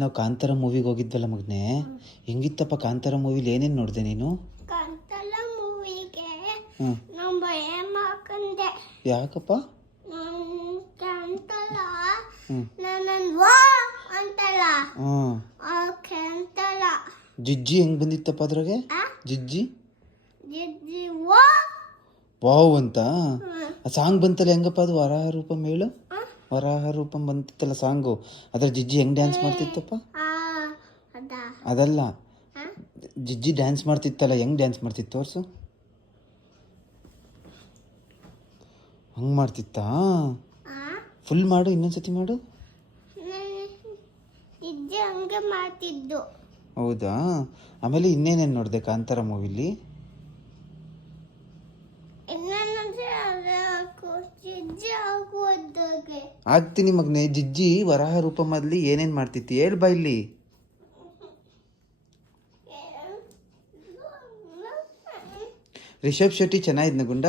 ನಾವು ಕಾಂತಾರ ಮೂವಿಗೆ ಹೋಗಿದ್ವಲ್ಲ ಮಗನೇ, ಹೆಂಗಿತ್ತಪ್ಪ ಕಾಂತಾರ ಮೂವಿಲಿ? ಏನೇನು ನೋಡಿದೆ ನೀನು? ಕಾಂತಾರ ಮೂವಿಗೆ ನಮ್ಮ ಭಯ ಮಾಡ್ಕೊಂಡೆ. ಯಾಕಪ್ಪ? ಕಾಂತಾರ ನನ್ನ ವಾ ಅಂತಲ್ಲ, ಕಾಂತಾರ ಜಿಜ್ಜಿ ಹೆಂಗ್ ಬಂದಿತ್ತಪ್ಪ ಅದ್ರಾಗೆ? ಜಿಜ್ಜಿ ಜಿಜ್ಜಿ ವಾ ವಾವ್ ಅಂತ ಆ ಸಾಂಗ್ ಬಂತಲ್ಲ, ಹೆಂಗಪ್ಪ ಅದು? ವರಾಹ ರೂಪಂ ಹೇಳು. ವರಾಹ ರೂಪಂ ಬಂತಿತ್ತಲ್ಲ ಸಾಂಗು, ಅದ್ರ ಜಿಜ್ಜಿ ಹೆಂಗ್ ಡ್ಯಾನ್ಸ್ ಮಾಡ್ತಿತ್ತಪ್ಪ? ಅದಲ್ಲ, ಜಿಜ್ಜಿ ಡ್ಯಾನ್ಸ್ ಮಾಡ್ತಿತ್ತಲ್ಲ, ಹೆಂಗ್ ಡ್ಯಾನ್ಸ್ ಮಾಡ್ತಿತ್ತು ತೋರ್ಸು. ಹಂಗ್ ಮಾಡ್ತಿತ್ತಾ? ಫುಲ್ ಮಾಡು, ಇನ್ನೊಂದ್ಸತಿ ಮಾಡು. ಜಿಜ್ಜಿ ಹಂಗೆ ಮಾಡ್ತಿದ್ದು. ಹೌದಾ? ಆಮೇಲೆ ಇನ್ನೇನೇನು ನೋಡಿದೆ ಕಾಂತಾರ ಮೂವಿಲಿ? ಆಗ್ತೀನಿ ಮಗನೇ. ಜಿಜ್ಜಿ ವರಾಹ ರೂಪಮಲ್ಲಿ ಏನೇನು ಮಾಡ್ತಿತ್ತು ಹೇಳ್ಬಾ ಇಲ್ಲಿ. ರಿಷಬ್ ಶೆಟ್ಟಿ ಚೆನ್ನಾಗಿದ್ನ ಗುಂಡ?